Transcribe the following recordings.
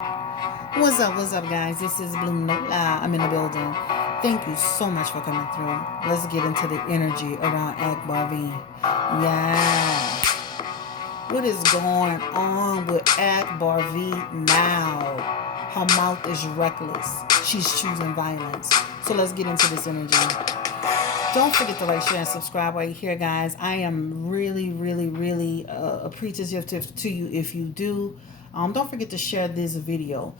What's up, guys? This is Blue Nola. I'm in the building. Thank you so much for coming through. Let's get into the energy around AKBAR V. Yeah. What is going on with AKBAR V now? Her mouth is reckless. She's choosing violence. So let's get into this energy. Don't forget to like, share, and subscribe while you're here, guys. I am really appreciative to you if you do. Don't forget to share this video.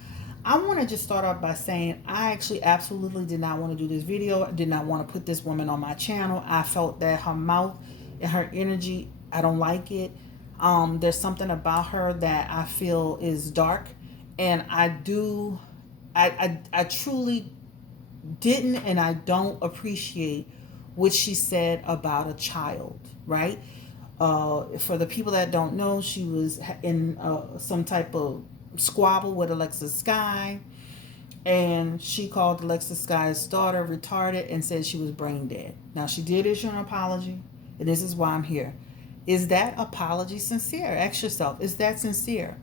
I want to just start off by saying I actually absolutely did not want to do this video. I did not want to put this woman on my channel. I felt that her mouth and her energy, I don't like it. There's something about her that I feel is dark, and I truly didn't and I don't appreciate what she said about a child, right? For the people that don't know, she was in some type of squabble with Alexis Sky, and she called Alexis Sky's daughter retarded and said she was brain dead. Now, she did issue an apology, and this is why I'm here. Is that apology sincere? Ask yourself, is that sincere?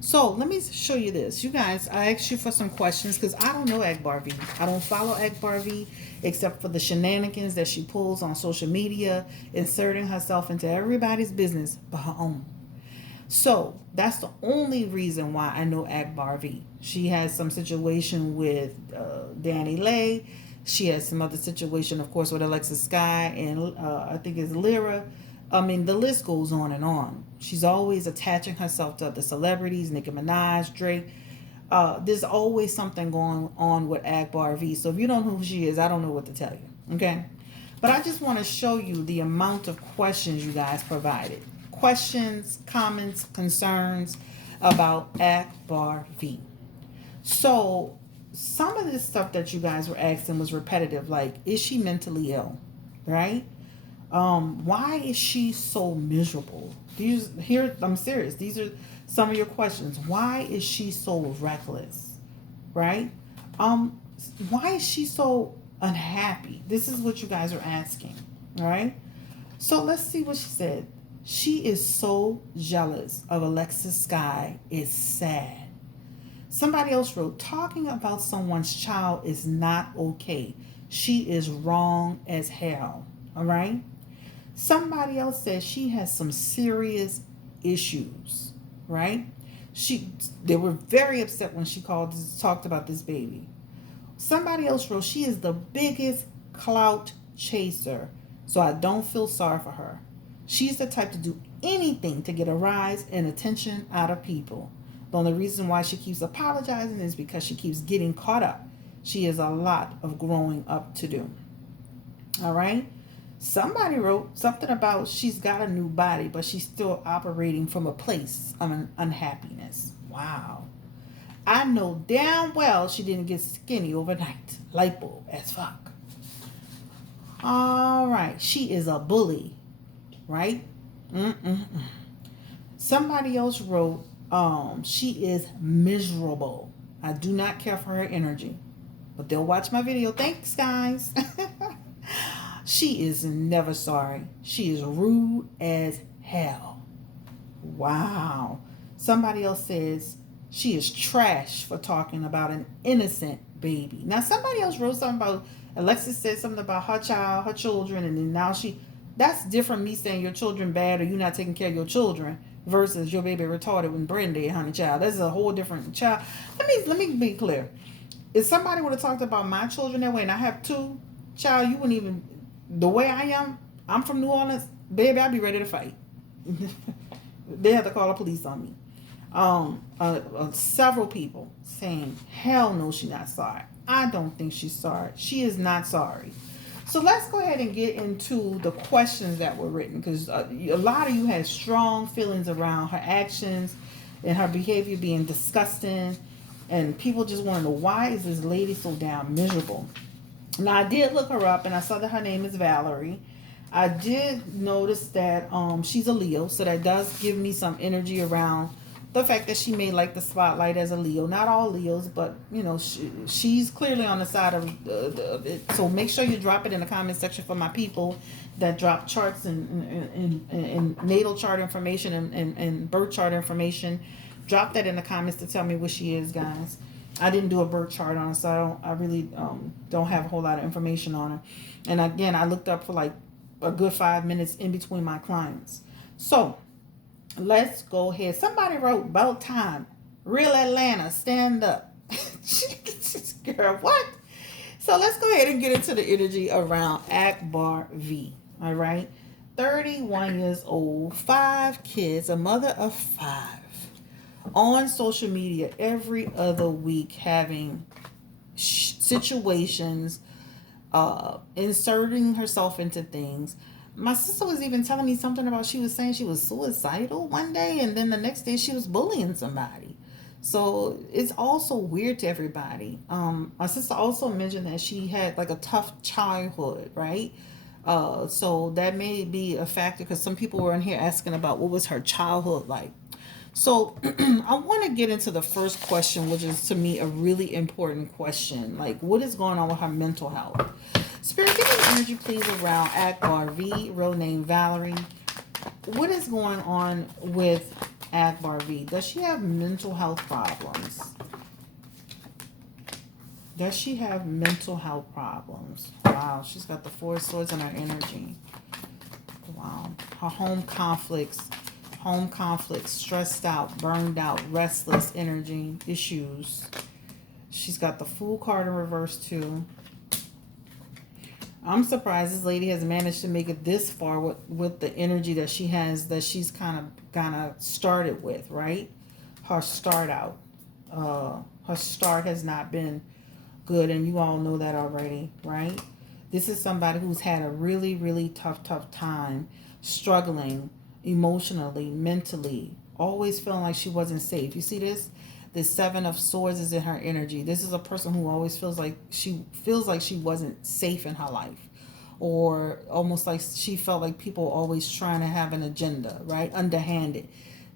So let me show you this. You guys, I asked you for some questions because I don't know AKBAR V. I don't follow AKBAR V except for the shenanigans that she pulls on social media, inserting herself into everybody's business but her own. So that's the only reason why I know AKBAR V. She has some situation with Danny Lay. She has some other situation, of course, with Alexis Sky and I think it's Lyra. I mean, the list goes on and on. She's always attaching herself to other celebrities, Nicki Minaj, Drake. There's always something going on with AKBAR V. So if you don't know who she is, I don't know what to tell you. Okay? But I just want to show you the amount of questions you guys provided. Questions, comments, concerns about AKBAR V. So some of this stuff that you guys were asking was repetitive. Like, is she mentally ill? Right? Why is she so miserable? I'm serious. These are some of your questions. Why is she so reckless? Right? Why is she so unhappy? This is what you guys are asking. All right? So let's see what she said. She is so jealous of Alexis Sky. It's sad. Somebody else wrote, talking about someone's child is not okay. She is wrong as hell. All right? Somebody else says she has some serious issues, right? They were very upset when she talked about this baby. Somebody else wrote, she is the biggest clout chaser, so I don't feel sorry for her. She's the type to do anything to get a rise and attention out of people. The only reason why she keeps apologizing is because she keeps getting caught up. She has a lot of growing up to do. All right? Somebody wrote something about she's got a new body, but she's still operating from a place of unhappiness. Wow. I know damn well she didn't get skinny overnight. Lipo as fuck. All right. She is a bully, right? Somebody else wrote, she is miserable. I do not care for her energy. But they'll watch my video. Thanks, guys. She is never sorry. She is rude as hell. Wow. Somebody else says she is trash for talking about an innocent baby. Now, somebody else wrote something about, Alexis said something about her child, her children, and then now that's different me saying your children bad or you not taking care of your children versus your baby retarded when brain dead, honey child. That's a whole different child. Let me be clear. If somebody would have talked about my children that way, and I have two, child, you wouldn't even, the way I am, I'm from New Orleans, baby, I'd be ready to fight. They have to call the police on me. Several people saying, hell no, she's not sorry. I don't think she's sorry. She is not sorry. So let's go ahead and get into the questions that were written, because a lot of you had strong feelings around her actions and her behavior being disgusting, and people just want to know, why is this lady so damn miserable? Now, I did look her up, and I saw that her name is Valerie. I did notice that she's a Leo, so that does give me some energy around the fact that she may like the spotlight as a Leo. Not all Leos, but, you know, she's clearly on the side of it. So make sure you drop it in the comment section for my people that drop charts and natal chart information and birth chart information. Drop that in the comments to tell me what she is, guys. I didn't do a birth chart on her, so I really don't have a whole lot of information on her. And again, I looked up for like a good 5 minutes in between my clients. So let's go ahead. Somebody wrote about time. Real Atlanta, stand up. Girl, what? So let's go ahead and get into the energy around AKBAR V. All right. 31 years old, 5 kids, a mother of 5. On social media every other week, having situations, inserting herself into things. My sister was even telling me something about, she was saying she was suicidal one day, and then the next day she was bullying somebody. So it's also weird to everybody. My sister also mentioned that she had like a tough childhood, right? So that may be a factor, because some people were in here asking about what was her childhood like. So I want to get into the first question, which is to me a really important question. Like, what is going on with her mental health? Spirit, give me energy, please, around AKBAR V, real name Valerie. What is going on with AKBAR V? Does she have mental health problems? Does she have mental health problems? Wow, she's got the 4 swords in her energy. Wow. Her home conflicts, stressed out, burned out, restless energy, issues. She's got the Fool card in reverse too. I'm surprised this lady has managed to make it this far with the energy that she has, that she's kind of started with, right? Her start out. Her start has not been good, and you all know that already, right? This is somebody who's had a really, really tough time, struggling emotionally, mentally, always feeling like she wasn't safe. You see this? The 7 of Swords is in her energy. This is a person who always feels like she wasn't safe in her life, or almost like she felt like people always trying to have an agenda, right? Underhanded.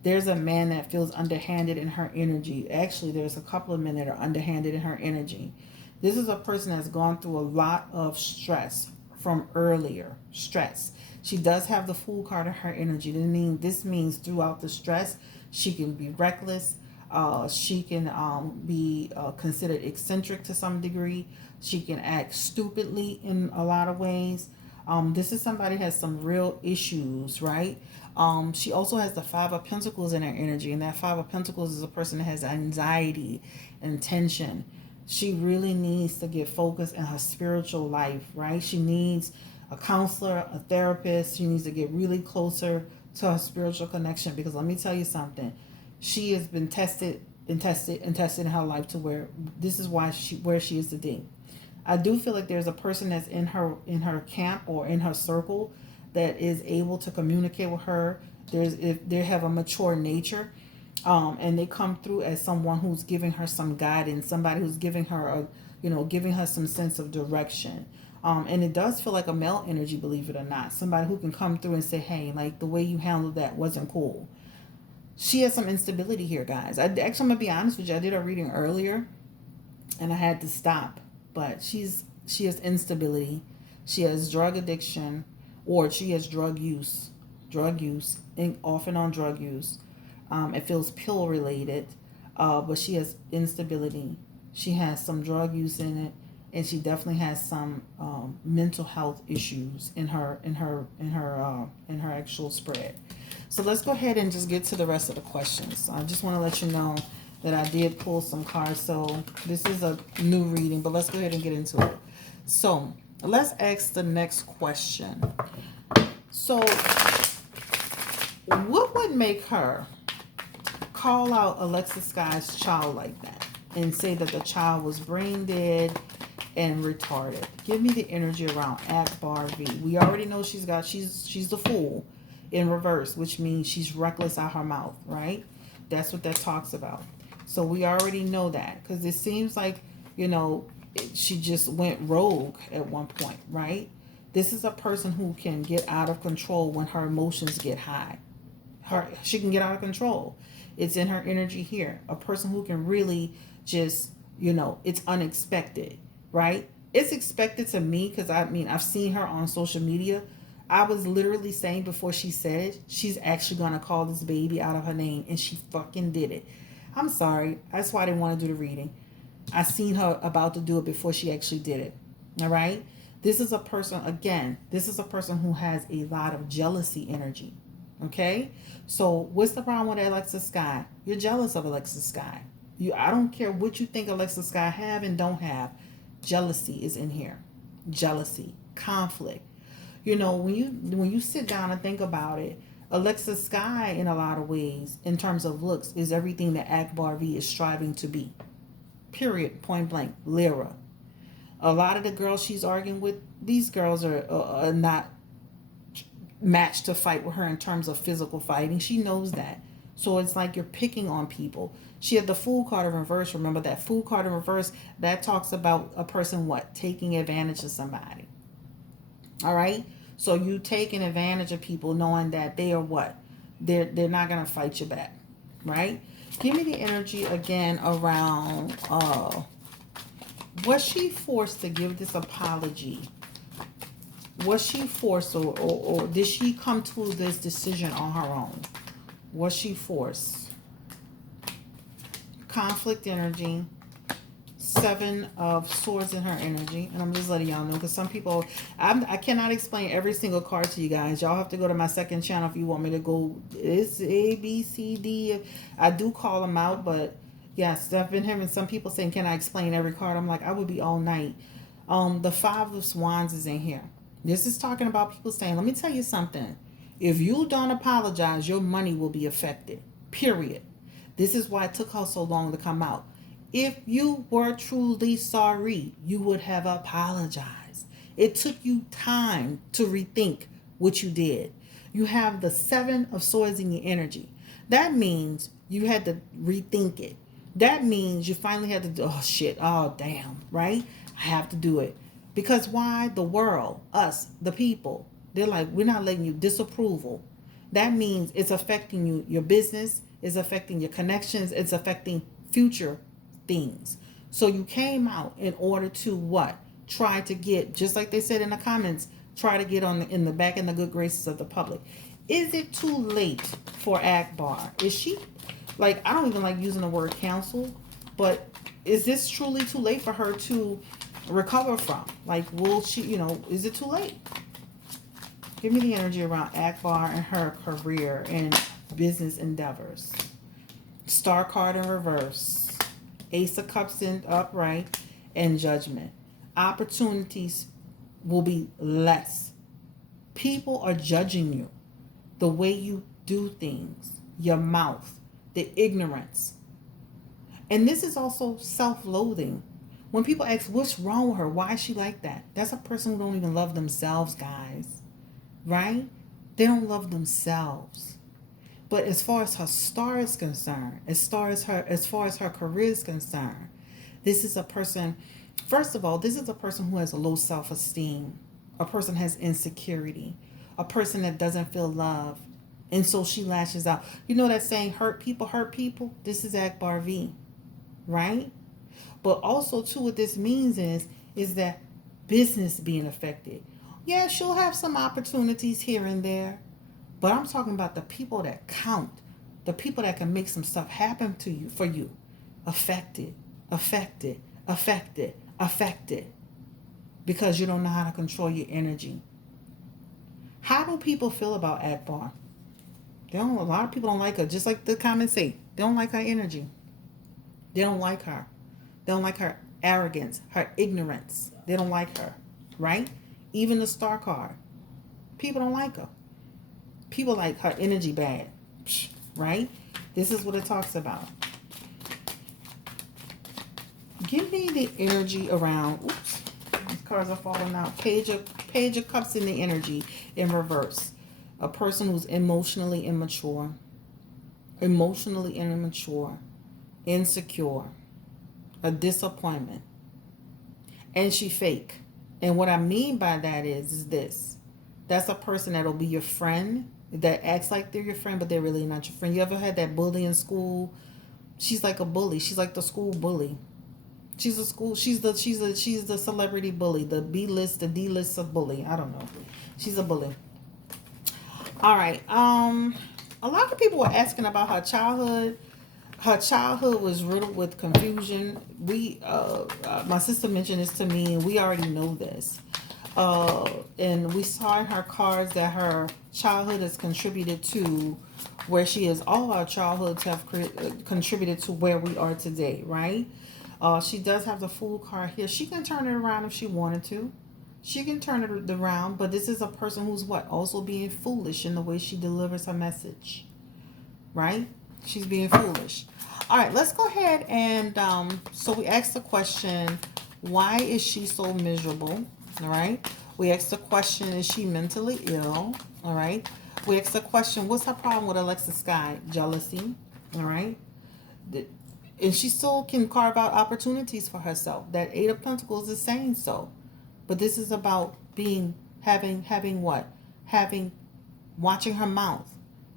There's a man that feels underhanded in her energy. Actually, there's a couple of men that are underhanded in her energy. This is a person that's gone through a lot of stress from earlier. Stress. She does have the Fool card in her energy. This means throughout the stress, she can be reckless. She can be considered eccentric to some degree. She can act stupidly in a lot of ways. This is somebody who has some real issues, right? She also has the 5 of Pentacles in her energy, and that 5 of Pentacles is a person that has anxiety and tension. She really needs to get focused in her spiritual life, right? She needs a counselor, a therapist. She needs to get really closer to her spiritual connection, because let me tell you something. She has been tested and tested and tested in her life to where this is why where she is today. I do feel like there's a person that's in her camp or in her circle that is able to communicate with her. If they have a mature nature, and they come through as someone who's giving her some guidance, somebody who's giving her giving her some sense of direction. And it does feel like a male energy, believe it or not. Somebody who can come through and say, hey, like the way you handled that wasn't cool. She has some instability here, guys. I'm going to be honest with you. I did a reading earlier and I had to stop. But she has instability. She has drug addiction, or she has drug use, and off and on drug use. It feels pill related, but she has instability. She has some drug use in it, and she definitely has some mental health issues in her actual spread. So let's go ahead and just get to the rest of the questions. I just want to let you know that I did pull some cards, so this is a new reading, but let's go ahead and get into it. So let's ask the next question. So what would make her call out Alexis Sky's child like that and say that the child was brain dead and retarded? Give me the energy around AKBAR V. We already know she's the Fool in reverse, which means she's reckless out her mouth, right? That's what that talks about. So we already know that, because it seems like, she just went rogue at one point, right? This is a person who can get out of control when her emotions get high. She can get out of control. It's in her energy here. A person who can really just, it's unexpected, right? It's expected to me, because I've seen her on social media. I was literally saying before she said it, she's actually gonna call this baby out of her name, and she fucking did it. I'm sorry. That's why I didn't want to do the reading. I seen her about to do it before she actually did it. All right. This is a person, again, this is a person who has a lot of jealousy energy. Okay. So what's the problem with Alexis Sky? You're jealous of Alexis Sky. I don't care what you think Alexis Sky have and don't have. Jealousy is in here. Jealousy, conflict. You know, when you sit down and think about it, Alexis Sky, in a lot of ways, in terms of looks, is everything that AKBAR V is striving to be. Period. Point blank. Lyra. A lot of the girls she's arguing with, these girls are not matched to fight with her in terms of physical fighting. She knows that. So it's like you're picking on people. She had the Fool card in reverse. Remember that Fool card in reverse? That talks about a person, what? Taking advantage of somebody. All right? So you taking advantage of people knowing that they are what? They're not going to fight you back. Right? Give me the energy again around, was she forced to give this apology? Was she forced or did she come to this decision on her own? Was she forced? Conflict energy. 7 of Swords in her energy. And I'm just letting y'all know, because some people, I cannot explain every single card to you guys. Y'all have to go to my second channel if you want me to go. It's A, B, C, D. I do call them out, but yes, I've been hearing some people saying, can I explain every card? I'm like, I would be all night. The 5 of Wands is in here. This is talking about people saying, let me tell you something. If you don't apologize, your money will be affected. Period. This is why it took her so long to come out. If you were truly sorry, you would have apologized. It took you time to rethink what you did. You have the 7 of Swords in your energy. That means you had to rethink it. That means you finally had to do, oh shit, oh damn, right? I have to do it. Because why? The world, us, the people, they're like, we're not letting you, disapproval. That means it's affecting you, your business, it's affecting your connections, it's affecting future things. So you came out in order to what? Try to get, just like they said in the comments, try to get in the back in the good graces of the public. Is it too late for AKBAR? Is she, like, I don't even like using the word cancel, but is this truly too late for her to recover from? Like, will she, is it too late? Give me the energy around AKBAR and her career and business endeavors. Star card in reverse. Ace of Cups in upright, and Judgment. Opportunities will be less. People are judging you. The way you do things. Your mouth. The ignorance. And this is also self-loathing. When people ask, what's wrong with her? Why is she like that? That's a person who don't even love themselves, guys. Right? They don't love themselves. But as far as her star is concerned, as far as her career is concerned, this is a person, first of all, this is a person who has a low self-esteem. A person has insecurity. A person that doesn't feel love. And so she lashes out. You know that saying, hurt people hurt people? This is AKBAR V. Right? But also, too, what this means is that business being affected. Yeah, she'll have some opportunities here and there. But I'm talking about the people that count. The people that can make some stuff happen to you, for you. Affected. Because you don't know how to control your energy. How do people feel about AKBAR? A lot of people don't like her. Just like the comments say. They don't like her energy. They don't like her. They don't like her arrogance, her ignorance. They don't like her. Right? Even the star card. People don't like her. People like her energy bad, right? This is what it talks about. Give me the energy around, oops, these cards are falling out. Page of Cups in the energy in reverse. A person who's emotionally immature, insecure, a disappointment, and she fake. And what I mean by that is this. That's a person that'll be your friend, that acts like they're your friend, but they're really not your friend. You ever had that bully in school? She's like a bully. She's like the school bully. She's the celebrity bully, the B list, the D list of bully. I don't know. She's a bully. All right. A lot of people were asking about her childhood. Her childhood was riddled with confusion. My sister mentioned this to me, and we already know this. And we saw in her cards that her childhood has contributed to where she is. All our childhoods have contributed to where we are today, right? She does have the Fool card here. She can turn it around if she wanted to. She can turn it around, but this is a person who's what? Also being foolish in the way she delivers her message, right? She's being foolish. All right, let's go ahead and so we asked the question, why is she so miserable? All right. We asked the question, is she mentally ill? All right. We asked the question, what's her problem with Alexa Sky? Jealousy. All right. And she still can carve out opportunities for herself. That Eight of Pentacles is saying so. But this is about having what? Having, watching her mouth.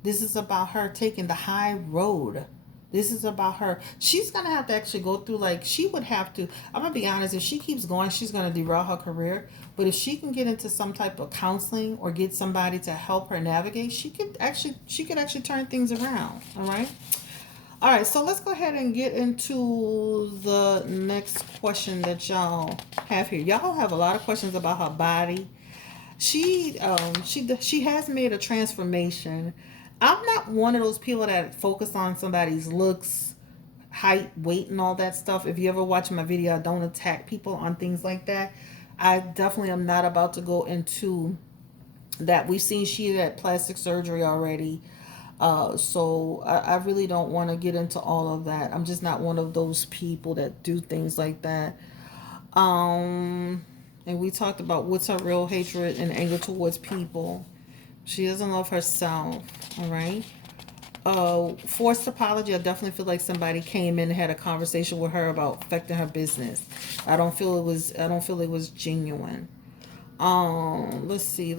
This is about her taking the high road. This is about her. She's going to have to actually go through, like, she would have to, I'm going to be honest, if she keeps going, she's going to derail her career. But if she can get into some type of counseling or get somebody to help her navigate, she could actually turn things around. All right. All right. So let's go ahead and get into the next question that y'all have here. Y'all have a lot of questions about her body. She has made a transformation. I'm not one of those people that focus on somebody's looks, height, weight, and all that stuff. If you ever watch my video, I don't attack people on things like that. I definitely am not about to go into that. We've seen she had plastic surgery already. So I really don't want to get into all of that. I'm just not one of those people that do things like that. And we talked about what's her real hatred and anger towards people. She doesn't love herself. All right. Forced apology. I definitely feel like somebody came in and had a conversation with her about affecting her business. I don't feel it was genuine. Let's see.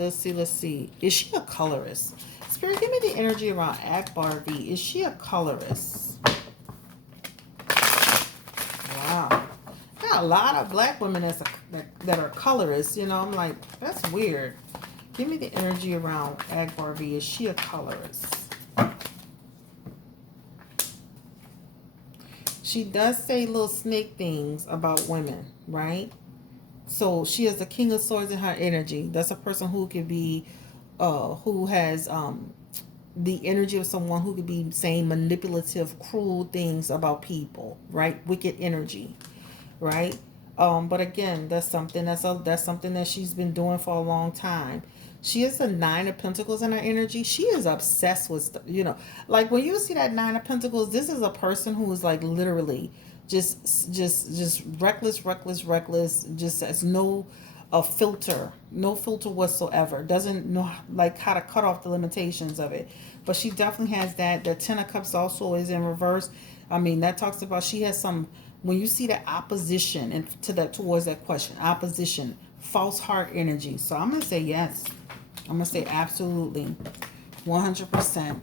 Is she a colorist? Spirit, give me the energy around AKBAR V. Is she a colorist? Wow. Got a lot of black women that are colorists. You know, I'm like, that's weird. Give me the energy around AKBAR V. Is she a colorist? She does say little snake things about women, right? So she has the King of Swords in her energy. That's a person who could be, who has the energy of someone who could be saying manipulative, cruel things about people, right? Wicked energy, right? But again, that's something that she's been doing for a long time. She is the Nine of Pentacles in her energy. She is obsessed with, like when you see that Nine of Pentacles, this is a person who is like literally just reckless, just has no filter, no filter whatsoever. Doesn't know like how to cut off the limitations of it. But she definitely has that. The Ten of Cups also is in reverse. I mean, that talks about she has some, when you see that opposition and towards that question, opposition, false heart energy. So I'm gonna say yes. I'm gonna say absolutely, 100%.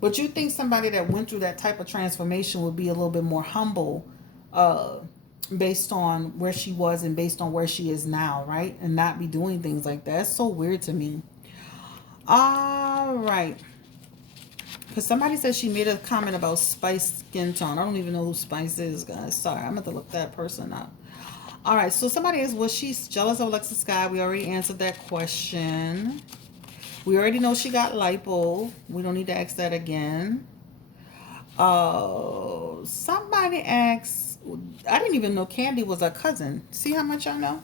But you think somebody that went through that type of transformation would be a little bit more humble, based on where she was and based on where she is now, right? And not be doing things like that. It's so weird to me. All right. Because somebody said she made a comment about Spice skin tone. I don't even know who Spice is, guys. Sorry, I'm going to look that person up. All right, so somebody is, was she jealous of Alexa Sky? We already answered that question. We already know she got lipo. We don't need to ask that again. Somebody asked, I didn't even know Candy was a cousin. See how much I know?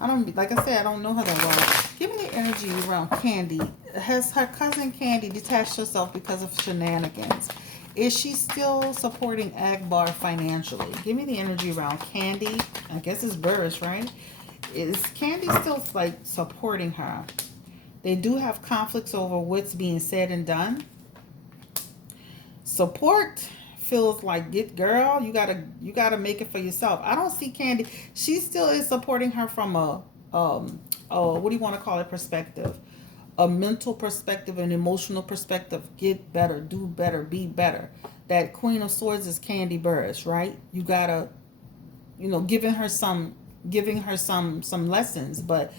I don't, like I said, I don't know her that well. Give me the energy around Candy. Has her cousin Candy detached herself because of shenanigans? Is she still supporting AKBAR financially? Give me the energy around Candy. I guess it's Burris, right? Is Candy still like supporting her? They do have conflicts over what's being said and done. Support feels like, get girl, you gotta make it for yourself. I don't see Candy. She still is supporting her from a what do you want to call it, perspective, a mental perspective, an emotional perspective. Get better, do better, be better. That Queen of Swords is Candy Burris, right? You gotta, giving her some lessons, but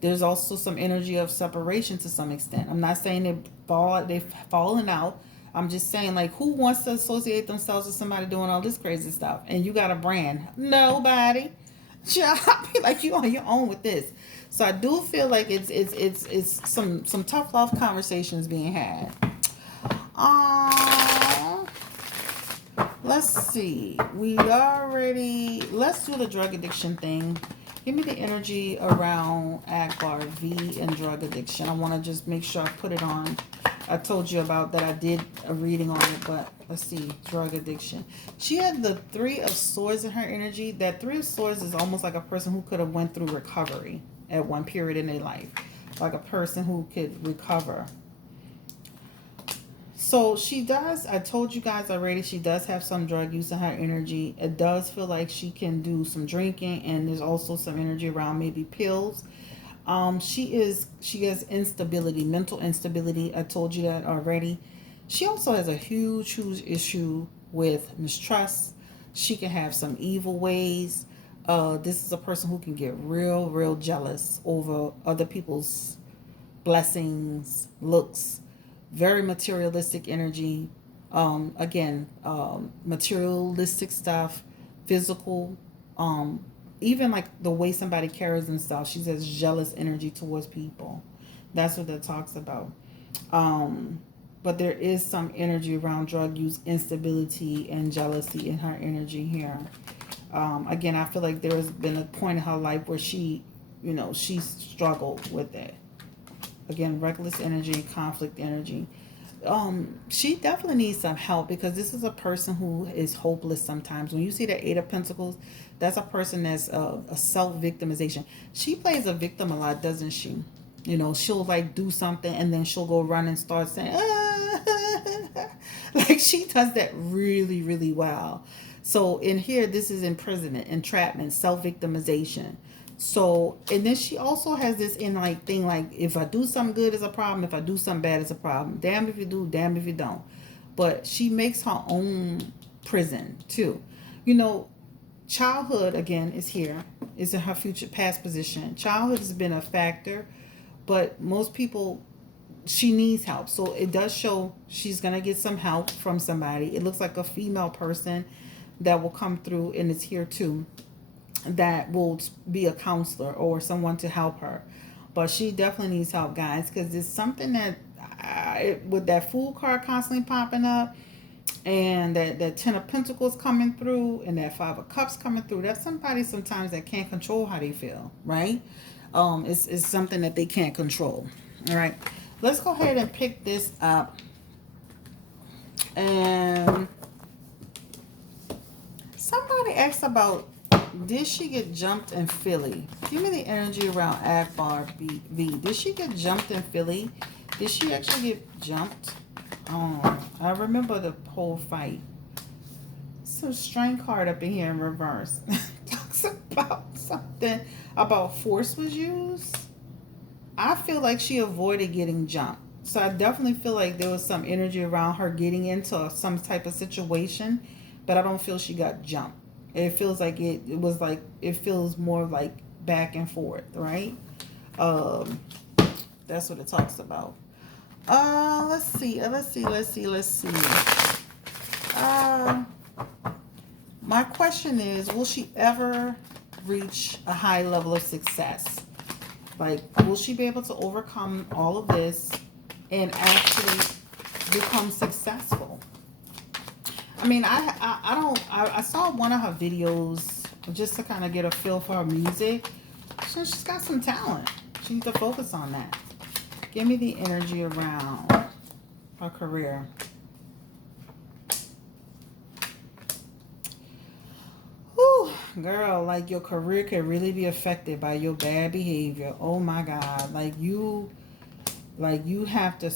There's also some energy of separation to some extent. I'm not saying they've fallen out. I'm just saying, like, who wants to associate themselves with somebody doing all this crazy stuff? And you got a brand? Nobody. I be like, you on your own with this. So I do feel like it's some tough love conversations being had. Um, let's see. Let's do the drug addiction thing. Give me the energy around AKBAR V and drug addiction. I want to just make sure I put it on. I told you about that. I did a reading on it, but let's see. Drug addiction. She had the Three of Swords in her energy. That Three of Swords is almost like a person who could have went through recovery at one period in their life. Like a person who could recover. So she does, I told you guys already, she does have some drug use in her energy. It does feel like she can do some drinking, and there's also some energy around maybe pills. She has instability, mental instability. I told you that already. She also has a huge issue with mistrust. She can have some evil ways. This is a person who can get real jealous over other people's blessings, looks, very materialistic energy. Materialistic stuff, physical, even like the way somebody carries themselves. She says jealous energy towards people. That's what that talks about. But there is some energy around drug use, instability, and jealousy in her energy here. I feel like there has been a point in her life where she struggled with it. Again, reckless energy, conflict energy. She definitely needs some help because this is a person who is hopeless sometimes. When you see the Eight of Pentacles, that's a person that's a self-victimization. She plays a victim a lot, doesn't she? She'll like do something and then she'll go run and start saying, ah. Like she does that really well. So in here, this is imprisonment, entrapment, self-victimization. So, and then she also has this thing like, if I do something good, it's a problem. If I do something bad, it's a problem. Damn if you do, damn if you don't. But she makes her own prison too. Childhood again is here. Is in her future past position. Childhood has been a factor, but most people, she needs help. So it does show she's gonna get some help from somebody. It looks like a female person that will come through, and it's here too, that will be a counselor or someone to help her. But she definitely needs help, guys, because it's something that with that Fool card constantly popping up, and that Ten of Pentacles coming through, and that Five of Cups coming through, that's somebody sometimes that can't control how they feel, right? It's something that they can't control. All right, let's go ahead and pick this up. And somebody asked about, did she get jumped in Philly? Give me the energy around AKBAR V. Did she get jumped in Philly? Did she actually get jumped? I remember the whole fight. Some strength card up in here in reverse. Talks about something about force was used. I feel like she avoided getting jumped. So I definitely feel like there was some energy around her getting into some type of situation, but I don't feel she got jumped. It feels like it feels more like back and forth, right? That's what it talks about. Let's see. My question is, will she ever reach a high level of success? Like, will she be able to overcome all of this and actually become successful? I mean, I saw one of her videos just to kind of get a feel for her music. So she's got some talent. She needs to focus on that. Give me the energy around her career. Whew, girl, like your career can really be affected by your bad behavior. Oh my God. You have to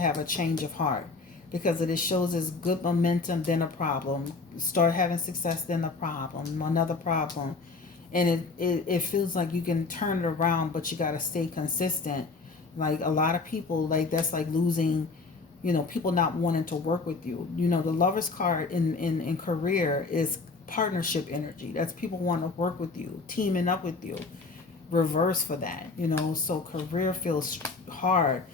have a change of heart. Because it shows as good momentum, then a problem. Start having success, then a problem, another problem. And it feels like you can turn it around, but you got to stay consistent. Like a lot of people, like that's like losing, people not wanting to work with you. The Lover's card in career is partnership energy. That's people want to work with you, teaming up with you. reverse for that, so career feels hard,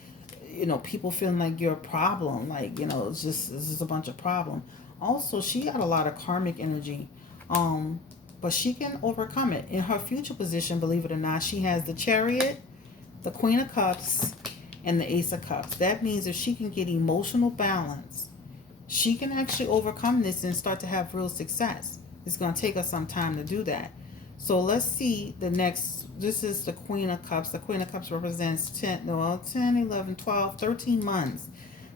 people feeling like you're a problem, like, it's just a bunch of problem. Also, she got a lot of karmic energy, but she can overcome it. In her future position, believe it or not, she has the Chariot, the Queen of Cups, and the Ace of Cups. That means if she can get emotional balance, she can actually overcome this and start to have real success. It's going to take us some time to do that. So let's see the next. This is the Queen of Cups. The Queen of Cups represents 10, 11, 12, 13 months.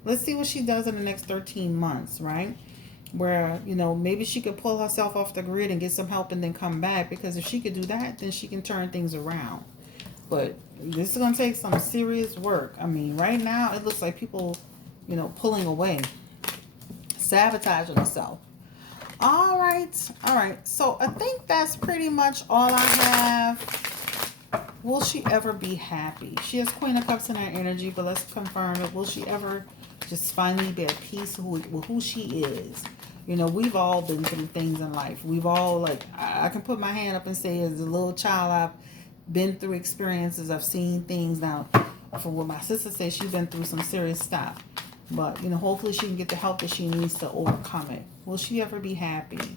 Let's see what she does in the next 13 months, right? Where, maybe she could pull herself off the grid and get some help and then come back. Because if she could do that, then she can turn things around. But this is going to take some serious work. I mean, right now, it looks like people, pulling away, sabotaging herself. All right. So I think that's pretty much all I have. Will she ever be happy? She has Queen of Cups in her energy, but let's confirm it. Will she ever just finally be at peace with who she is? We've all been through things in life. We've all, like, I can put my hand up and say, as a little child, I've been through experiences. I've seen things. Now, for what my sister says, she's been through some serious stuff. But, hopefully she can get the help that she needs to overcome it. Will she ever be happy?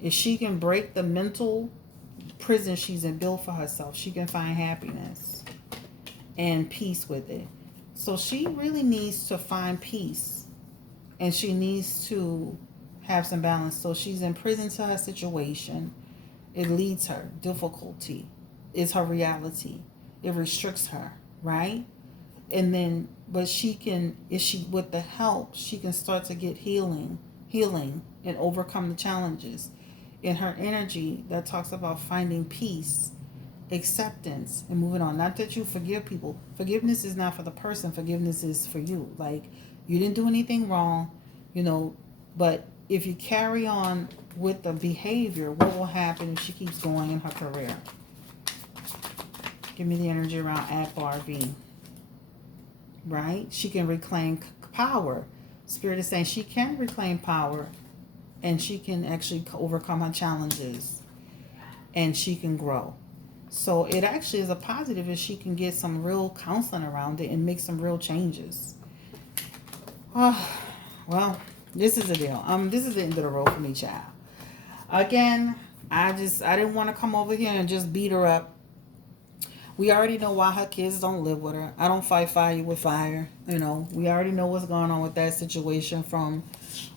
If she can break the mental prison she's in, build for herself, she can find happiness and peace with it. So she really needs to find peace. And she needs to have some balance. So she's in prison to her situation. It leads her. Difficulty is her reality. It restricts her, right? And then, but she can, if she, with the help, she can start to get healing and overcome the challenges. In her energy, that talks about finding peace, acceptance, and moving on. Not that you forgive people. Forgiveness is not for the person. Forgiveness is for you. Like, you didn't do anything wrong, but if you carry on with the behavior, what will happen if she keeps going in her career? Give me the energy around AKBAR V. Right? She can reclaim power. Spirit is saying she can reclaim power, and she can actually overcome her challenges, and she can grow. So it actually is a positive if she can get some real counseling around it and make some real changes. Oh, well, this is the deal. This is the end of the road for me, child. Again, I didn't want to come over here and just beat her up. We already know why her kids don't live with her. I don't fight fire with fire. We already know what's going on with that situation from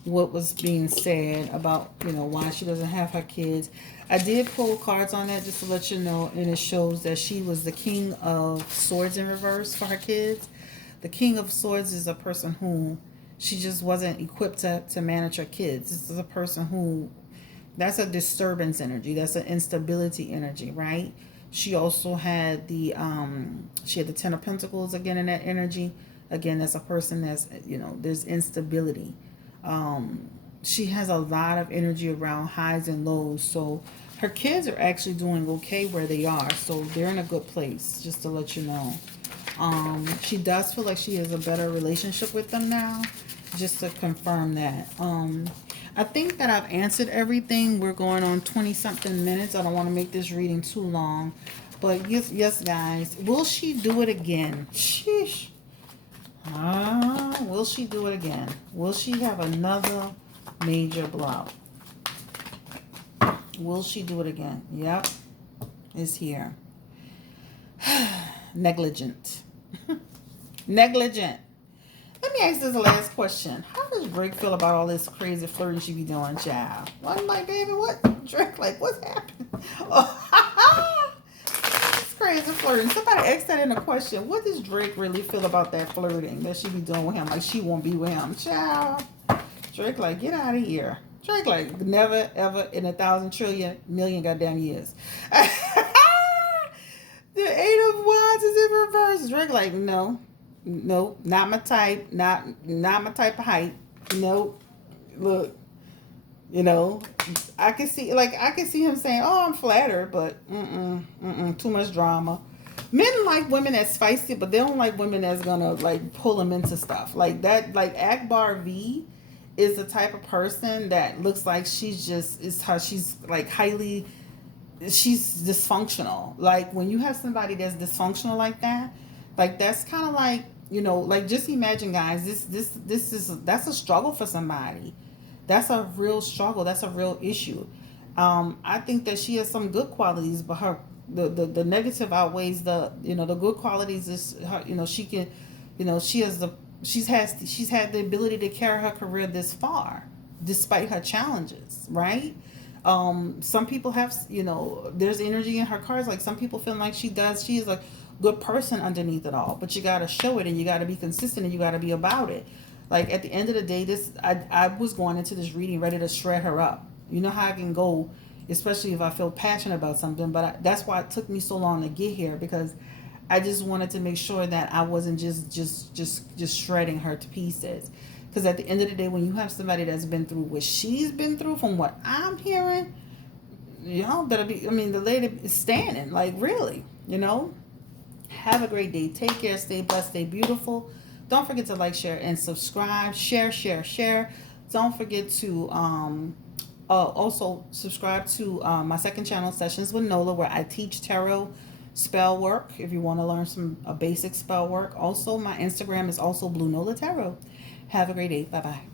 what was being said about, why she doesn't have her kids. I did pull cards on that just to let you know, and it shows that she was the King of Swords in reverse for her kids. The King of Swords is a person who she just wasn't equipped to manage her kids. This is a person who, that's a disturbance energy. That's an instability energy, right? She also had the Ten of Pentacles again in that energy. Again, that's a person that's, there's instability. She has a lot of energy around highs and lows. So her kids are actually doing okay where they are. So they're in a good place, just to let you know. She does feel like she has a better relationship with them now, just to confirm that. I think that I've answered everything. We're going on 20-something minutes. I don't want to make this reading too long. But yes, guys. Will she do it again? Sheesh. Will she do it again? Will she have another major blow? Will she do it again? Yep. It's here. Negligent. Negligent. Let me ask this last question. How does Drake feel about all this crazy flirting she be doing, child? I'm like, baby, what? Drake, like, what's happening? Oh, this crazy flirting. Somebody asked that in a question. What does Drake really feel about that flirting that she be doing with him? Like, she won't be with him, child. Drake, like, get out of here. Drake, like, never, ever in 1,000 trillion million goddamn years. The Eight of Wands is in reverse. Drake, like, no. Nope, not my type. Not my type of height. Nope. Look, I can see him saying, "Oh, I'm flattered," but too much drama. Men like women that's spicy, but they don't like women that's gonna like pull them into stuff like that. Like AKBAR V is the type of person that looks like she's like highly she's dysfunctional. Like when you have somebody that's dysfunctional like that's kind of like, like just imagine, guys, that's a struggle for somebody. That's a real struggle. That's a real issue. I think that she has some good qualities, but the negative outweighs the good qualities. Is her, she can, she has she's had the ability to carry her career this far despite her challenges, right? Some people have, there's energy in her cards. Like some people feel like she is a good person underneath it all, but you got to show it, and you got to be consistent, and you got to be about it. Like at the end of the day, I was going into this reading ready to shred her up. You know how I can go, especially if I feel passionate about something. But that's why it took me so long to get here, because I just wanted to make sure that I wasn't just shredding her to pieces. Because at the end of the day, when you have somebody that's been through what she's been through, from what I'm hearing, that'll be. I mean, the lady is standing. Like really, Have a great day. Take care. Stay blessed. Stay beautiful. Don't forget to like, share, and subscribe. Share, share, share. Don't forget to also subscribe to my second channel, Sessions with Nola, where I teach tarot spell work. If you want to learn some basic spell work. Also, my Instagram is also Blue Nola Tarot. Have a great day. Bye bye.